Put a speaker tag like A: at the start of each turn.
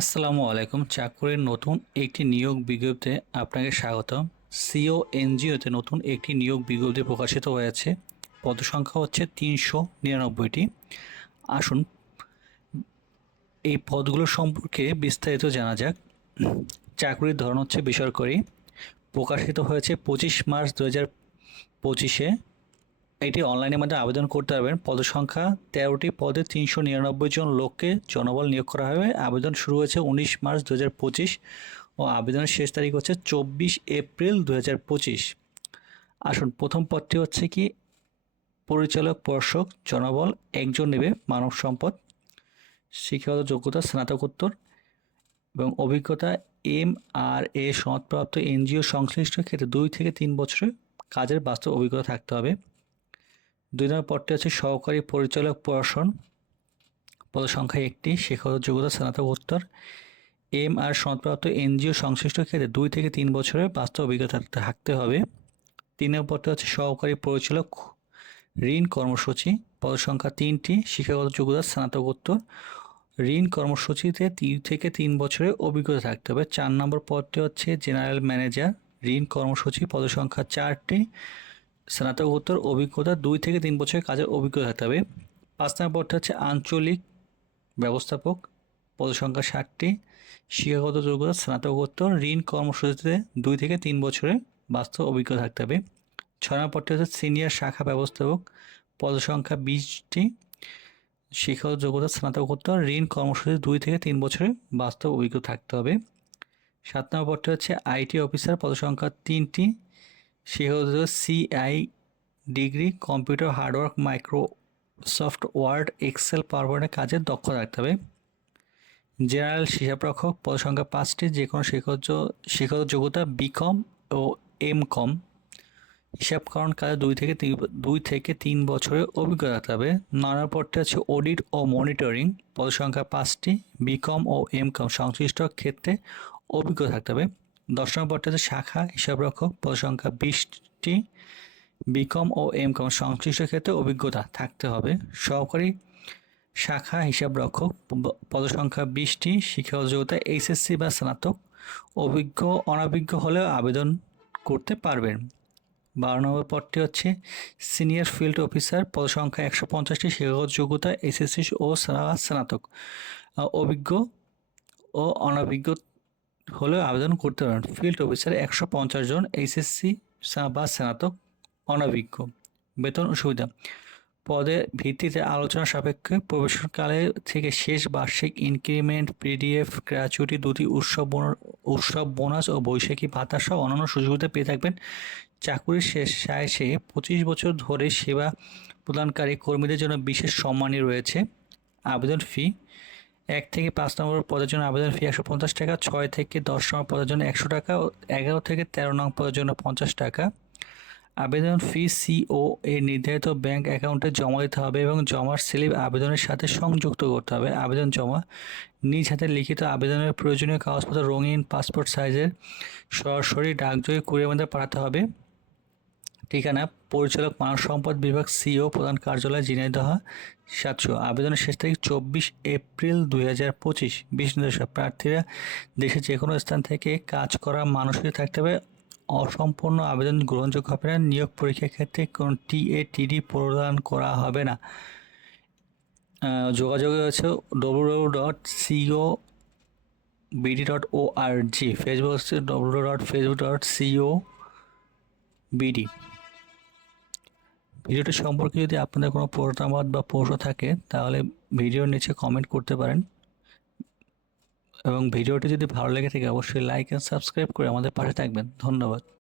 A: আসসালামু আলাইকুম। চাকুরির নতুন একটি নিয়োগ বিজ্ঞপ্তিতে আপনাকে স্বাগতম। সিও এনজিওতে নতুন একটি নিয়োগ বিজ্ঞপ্তি প্রকাশিত হয়েছে। পদ সংখ্যা হচ্ছে তিনশো নিরানব্বইটি। আসুন, এই পদগুলো সম্পর্কে বিস্তারিত জানা যাক। চাকরির ধরন হচ্ছে বেসরকারি। প্রকাশিত হয়েছে পঁচিশ মার্চ দু হাজার পঁচিশে। এটি অনলাইনের মাধ্যমে আবেদন করতে পারবেন। পদসংখ্যা তেরোটি পদে তিনশো নিরানব্বই জন লোককে জনবল নিয়োগ করা হবে। আবেদন শুরু হয়েছে উনিশ মার্চ দু হাজার পঁচিশ ও আবেদনের শেষ তারিখ হচ্ছে চব্বিশ এপ্রিল দু হাজার পঁচিশ। আসুন, প্রথম পদটি হচ্ছে কি? পরিচালক পর্ষক জনবল, একজন নেবে মানব সম্পদ, শিক্ষাগত যোগ্যতা, স্নাতকোত্তর এবং অভিজ্ঞতা এম আর এ সনদপ্রাপ্ত এনজিও সংশ্লিষ্ট ক্ষেত্রে দুই থেকে তিন বছরের কাজের বাস্তব অভিজ্ঞতা থাকতে হবে। দুই নম্বর পদটি হচ্ছে সহকারী পরিচালক প্রশাসন পদসংখ্যা একটি শিক্ষাগত যোগ্যতা স্নাতকোত্তর এম আর সনদপ্রাপ্ত এনজিও সংশ্লিষ্ট ক্ষেত্রে দুই থেকে তিন বছরের বাস্তব অভিজ্ঞতা থাকতে হবে। তিন নম্বর পদটি হচ্ছে সহকারী পরিচালক ঋণ কর্মসূচি। পদসংখ্যা তিনটি শিক্ষাগত যোগ্যতা স্নাতকোত্তর ঋণ কর্মসূচিতে তিন থেকে তিন বছরের অভিজ্ঞতা থাকতে হবে। চার নম্বর পদটি হচ্ছে জেনারেল ম্যানেজার। ঋণ কর্মসূচি পদসংখ্যা চারটি স্নাতকোত্তর অভিজ্ঞতা দুই থেকে তিন বছরের কাজের অভিজ্ঞতা থাকতে হবে। পাঁচ নম্বর পদটি হচ্ছে আঞ্চলিক ব্যবস্থাপক। পদসংখ্যা ষাটটি। শিক্ষাগত যোগ্যতা স্নাতকোত্তর ঋণ কর্মসূচিতে দুই থেকে তিন বছরের বাস্তব অভিজ্ঞতা থাকতে হবে। ছয় নম্বর পদটি হচ্ছে সিনিয়র শাখা ব্যবস্থাপক। পদসংখ্যা বিশটি। শিক্ষাগত যোগ্যতা স্নাতকোত্তর ঋণ কর্মসূচিতে দুই থেকে তিন বছরের বাস্তব অভিজ্ঞতা থাকতে হবে। সাত নম্বর পদটি হচ্ছে আইটি অফিসার। পদসংখ্যা তিনটি। শিক্ষাগত CI degree computer hard work Microsoft Word Excel পাওয়ারপয়েন্টের কাজে দক্ষ রাখতে হবে। জেনারেল হিসাবরক্ষক পদসংখ্যা পাঁচটি যে কোনো শিক্ষাগত শিক্ষাগত যোগ্যতা বিকম ও এম কম হিসাবকরণ কাজে দুই থেকে তিন, দুই থেকে তিন বছরের অভিজ্ঞতা রাখতে হবে। নানা পদটি আছে অডিট ও মনিটরিং পদসংখ্যা পাঁচটি বিকম ও এম কম সংশ্লিষ্ট ক্ষেত্রে অভিজ্ঞতা থাকতে হবে। দশ নম্বর পদটি আছে শাখা হিসাবরক্ষক পদসংখ্যা বিশটি, বিকম ও এম কম সংশ্লিষ্ট ক্ষেত্রে অভিজ্ঞতা থাকতে হবে। সহকারী শাখা হিসাবরক্ষক পদসংখ্যা বিশটি শিক্ষাগত যোগ্যতা এইচএসসি বা স্নাতক, অভিজ্ঞ, অনভিজ্ঞ হলেও আবেদন করতে পারবেন। বারো নম্বর পদটি হচ্ছে সিনিয়র ফিল্ড অফিসার পদসংখ্যা একশো পঞ্চাশটি শিক্ষাগত যোগ্যতা এসএসসি ও স্নাতক। অভিজ্ঞ ও অনভিজ্ঞ হলেও আবেদন করতে পারেন। ফিল্ড অফিসার একশো পঞ্চাশ জন এইচএসসি বা স্নাতক অনভিজ্ঞ। বেতন সুবিধা। পদের ভিত্তিতে আলোচনা সাপেক্ষে প্রবেশনকালে থেকে শেষ বার্ষিক ইনক্রিমেন্ট, পিডিএফ, গ্র্যাচুইটি, দুটি উৎসব উৎসব বোনাস ও বৈশাখী ভাতা সহ অন্যান্য সুযোগতা পেয়ে থাকবেন। চাকুরির শেষ শেষে পঁচিশ বছর ধরে সেবা প্রদানকারী কর্মীদের জন্য বিশেষ সম্মানই রয়েছে। আবেদন ফি এক থেকে পাঁচ নম্বর পদের জন্য আবেদন ফি একশো পঞ্চাশ টাকা, ছয় থেকে দশ নম্বর পদের জন্য একশো টাকা এগারো থেকে তেরো নম্বর পদের জন্য পঞ্চাশ টাকা। আবেদন ফি সিও এর নির্ধারিত ব্যাংক অ্যাকাউন্টে জমা দিতে হবে এবং জমার স্লিপ আবেদনের সাথে সংযুক্ত করতে হবে। আবেদন জমা নিজ হাতে লিখিত আবেদনের প্রয়োজনীয় কাগজপত্র, রঙিন পাসপোর্ট সাইজের, সরাসরি ডাকযোগে কুরিয়ার মধ্যে পাঠাতে হবে। ঠিকানা পরিচালক মানব সম্পদ বিভাগ সিও, প্রধান কার্যালয়, ঝিনাইদহ। সাতশো, আবেদনের শেষ তারিখ চব্বিশ এপ্রিল দুই হাজার পঁচিশ। বিশ নির্দেশক প্রার্থীরা দেশের যে কোনো স্থান থেকে কাজ করা মানুষকে থাকতে হবে। অসম্পূর্ণ আবেদন গ্রহণযোগ্য হবে না। নিয়োগ পরীক্ষার ক্ষেত্রে কোনো টিএটিডি প্রদান করা হবে না। যোগাযোগে হচ্ছে W dot CO BD dot O R G Facebook হচ্ছে W dot Facebook dot CO BD ভিডিওটি সম্পর্কে যদি আপনাদের কোনো প্রশ্নাবাদ বা প্রশ্ন থাকে, তাহলে ভিডিওর নিচে কমেন্ট করতে পারেন। এবং ভিডিওটি যদি ভালো লেগে থাকে, অবশ্যই লাইক অ্যান্ড সাবস্ক্রাইব করে আমাদের পাশে থাকবেন। ধন্যবাদ।